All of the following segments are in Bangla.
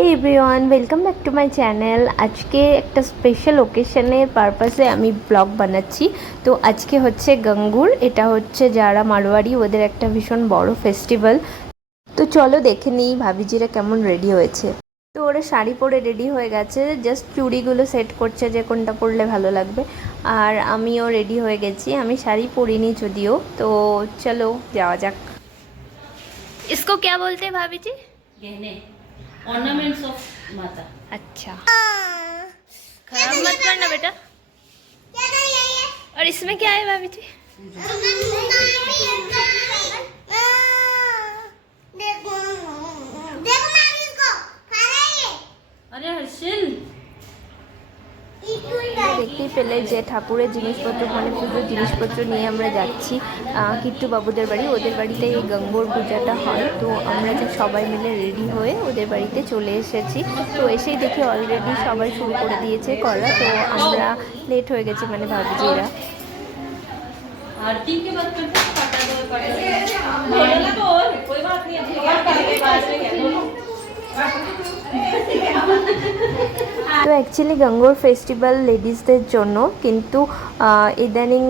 এই everyone, welcome back to my channel. আজকে একটা স্পেশাল ওকেশনের পারপাসে আমি ব্লগ বানাচ্ছি। তো আজকে হচ্ছে গঙ্গুর, এটা হচ্ছে যারা মারোয়ারি ওদের একটা ভীষণ বড় ফেস্টিভ্যাল। তো চলো দেখে নিই ভাবিজিরা কেমন রেডি হয়েছে। তো ওরা শাড়ি পরে রেডি হয়ে গেছে, জাস্ট চুড়িগুলো সেট করছে যে কোনটা পরলে ভালো লাগবে। আর আমিও রেডি হয়ে গেছি, আমি শাড়ি পরিনি যদিও। তো চলো যাওয়া যাক। इसको क्या बोलते हैं भाभी जी? गहने, ऑर्नामेंट्स ऑफ माता। अच्छा, खराब मत करना बेटा। और इसमें क्या है भाभी जी? अरे हर्षिल, দেখতেই পেলে যে ঠাকুরের জিনিসপত্র মানে পুজোর জিনিসপত্র নিয়ে আমরা যাচ্ছি কিট্টু বাবুদের বাড়ি। ওদের বাড়িতে এই গঙ্গোর পূজাটা হয়। তো আমরা যে সবাই মিলে রেডি হয়ে ওদের বাড়িতে চলে এসেছি। তো এসেই দেখি অলরেডি সবাই শুরু করে দিয়েছে করা। তো আমরা লেট হয়ে গেছি, মানে ভাবিজিরা। आरती के बाद करते हैं काटा दो बोलना तो और कोई बात नहीं है पास में তো অ্যাকচুয়ালি গঙ্গোর ফেস্টিভ্যাল লেডিসদের জন্য, কিন্তু ইদানিং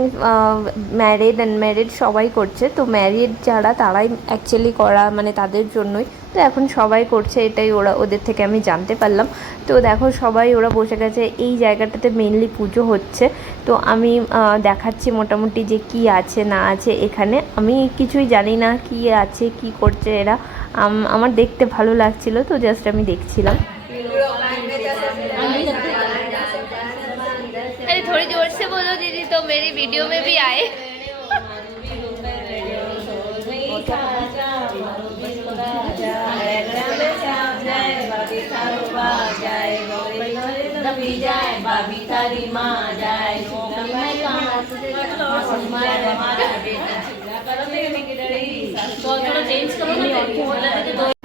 ম্যারিড আনম্যারিড সবাই করছে। তো ম্যারিড যারা তারাই অ্যাকচুয়ালি করা, মানে তাদের জন্যই। তো এখন সবাই করছে, এটাই ওদের থেকে আমি জানতে পারলাম। তো দেখো সবাই ওরা বসে গেছে, এই জায়গাটাতে মেনলি পুজো হচ্ছে। তো আমি দেখাচ্ছি মোটামুটি যে কি আছে না আছে এখানে। আমি কিছুই জানি না কি আছে কি করছে এরা। আমার দেখতে ভালো লাগছিল, তো জাস্ট আমি দেখছিলাম। अरे थोड़ी जोर से बोलो दीदी, तो मेरी वीडियो में भी आए।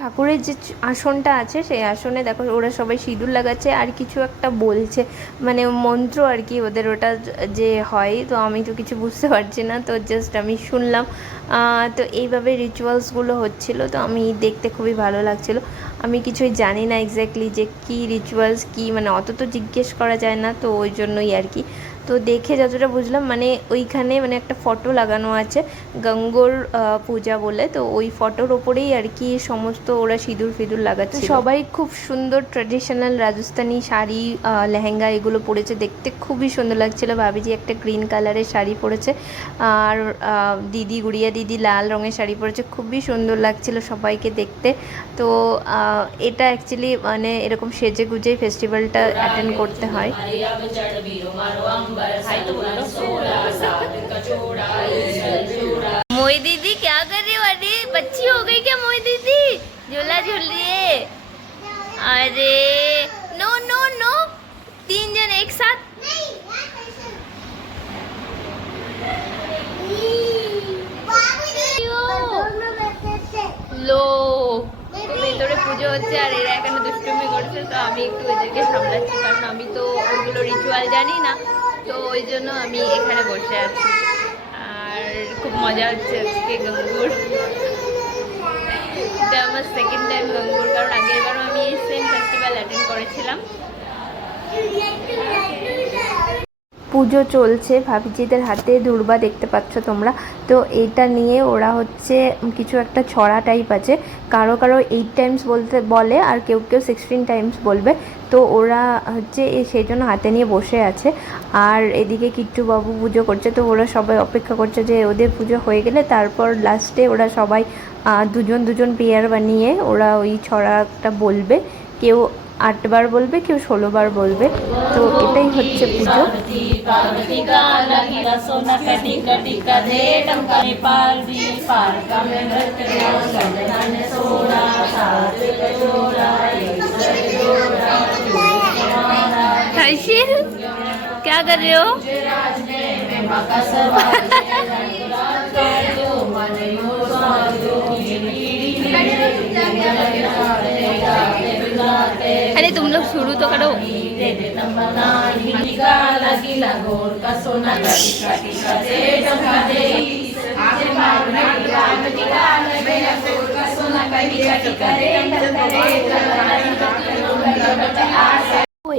ঠাকুরের যে আসনটা আছে সেই আসনে দেখো ওরা সবাই সিঁদুর লাগাচ্ছে আর কিছু একটা বলছে, মানে মন্ত্র আর কি ওদের ওটা যে হয়। তো আমি তো কিছু বুঝতে পারছি না, তো জাস্ট আমি শুনলাম। তো এইভাবে রিচুয়ালসগুলো হচ্ছিল, তো আমি দেখতে খুবই ভালো লাগছিল। আমি কিছুই জানি না এক্স্যাক্টলি যে কী রিচুয়ালস কী, মানে অত তো জিজ্ঞেস করা যায় না, তো ওই জন্যই আর কি। তো দেখে যতটা বুঝলাম, মানে ওইখানে মানে একটা ফটো লাগানো আছে গঙ্গোর পূজা বলে। তো ওই ফটোর ওপরেই আর কি সমস্ত ওরা সিঁদুর ফিঁদুর লাগাচ্ছে। সবাই খুব সুন্দর ট্র্যাডিশনাল রাজস্থানি শাড়ি, লেহেঙ্গা এগুলো পরেছে, দেখতে খুবই সুন্দর লাগছিলো। ভাবিজি একটা গ্রিন কালারের শাড়ি পরেছে, আর দিদি গুড়িয়া দিদি লাল রঙের শাড়ি পরেছে, খুবই সুন্দর লাগছিল সবাইকে দেখতে। তো এটা অ্যাকচুয়ালি মানে এরকম সেজে গুজে ফেস্টিভ্যালটা অ্যাটেন্ড করতে হয়। मोई दीदी क्या कर रही हो? अरे बच्ची हो गई क्या मोई दीदी? झूला झूल रही है। अरे नो नो नो, 3 जन एक साथ। लो ভেতরে পুজো হচ্ছে আর এরা এখানে দুষ্টুমি করছে। তো আমি একটু এদেরকে সামলাচ্ছি, কারণ আমি তো ওইগুলো রিচুয়াল জানি না। তো ওই জন্য আমি এখানে বসে আছি আর খুব মজা হচ্ছে আজকে গঙ্গুর। এটা আমার সেকেন্ড টাইম গঙ্গুর, কারণ আগেরবারও আমি এই সেম ফেস্টিভ্যাল অ্যাটেন্ড করেছিলাম। পুজো চলছে, ভাবিজিদের হাতে দুর্বা দেখতে পাচ্ছ তোমরা। তো এইটা নিয়ে ওরা হচ্ছে কিছু একটা ছড়া টাইপ আছে, কারো কারো 8 টাইমস বলতে বলে আর কেউ কেউ 16 টাইমস বলবে। তো ওরা হচ্ছে সেই জন্য হাতে নিয়ে বসে আছে। আর এদিকে কিট্টু বাবু পুজো করছে, তো ওরা সবাই অপেক্ষা করছে যে ওদের পুজো হয়ে গেলে তারপর লাস্টে ওরা সবাই দুজন দুজন পেয়ার বানিয়ে ওরা ওই ছড়াটা বলবে। কেউ 8 বার বলবে, কেউ 16 বার বলবে। তো এটাই হচ্ছে পুজো। क्या कर रहे हो? अरे तुम लोग शुरू तो करो।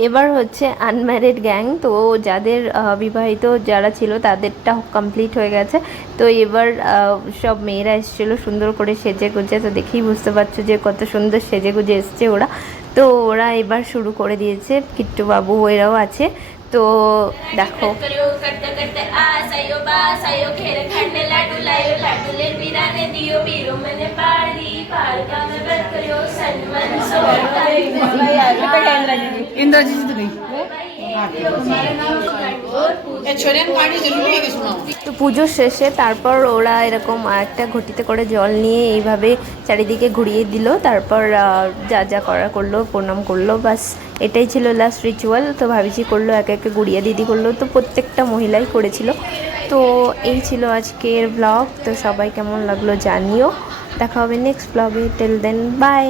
এবার হচ্ছে আনম্যারিড গ্যাং, তো যাদের বিবাহিত যারা ছিল তাদেরটা কমপ্লিট হয়ে গেছে। তো এবার সব মেয়েরা এসেছিলো সুন্দর করে সেজে গুজে, তো দেখেই বুঝতে পারছো যে কত সুন্দর সেজে গুজে এসছে ওরা। তো ওরা এবার শুরু করে দিয়েছে, কিট্টু বাবু এরাও আছে। তো দেখো তো পুজোর শেষে তারপর ওরা এরকম একটা ঘটিতে করে জল নিয়ে এইভাবে চারিদিকে ঘুরিয়ে দিল, তারপর যা যা করা করলো, প্রণাম করলো, বাস এটাই ছিল লাস্ট রিচুয়াল। তো ভাবিজি করলো, একে একে গুড়িয়া দিদি করলো, তো প্রত্যেকটা মহিলাই করেছিল। তো এই ছিল আজকের ব্লগ। তো সবাই কেমন লাগলো জানিও, দেখা হবে নেক্সট ব্লগে, টিল দেন বাই।